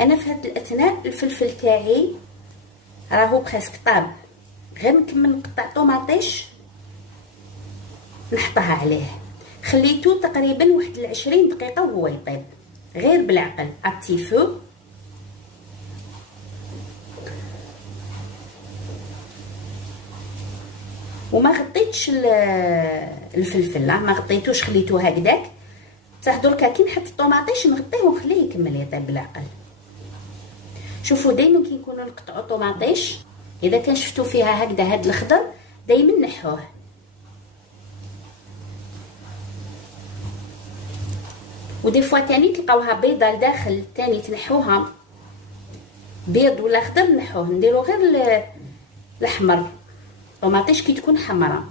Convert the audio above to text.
انا في هاد الاثناء الفلفل تاعي راهو بريسك طاب، غير نكمل نقطع طوماطيش نحطها عليه. خليته تقريبا واحد 20 دقيقه وهو يطيب، غير بالعقل ابتي فو. وما غطيتش الفلفل، ما غطيتوش، خليته هكذاك. صح دركا كي نحط الطوماطيش نغطيه ونخليه يكمل يطيب بالعقل. شوفوا دائما كي نكونوا نقطعوا طوماطيش، اذا كان شفتوا فيها هكذا هاد الخضر دائما نحوه. ودي فوا تاني تلقاوها بيضه لداخل تاني تنحوها، بيض ولا خضر نحوه، نديرو غير الاحمر. طوماطيش كي تكون حمراء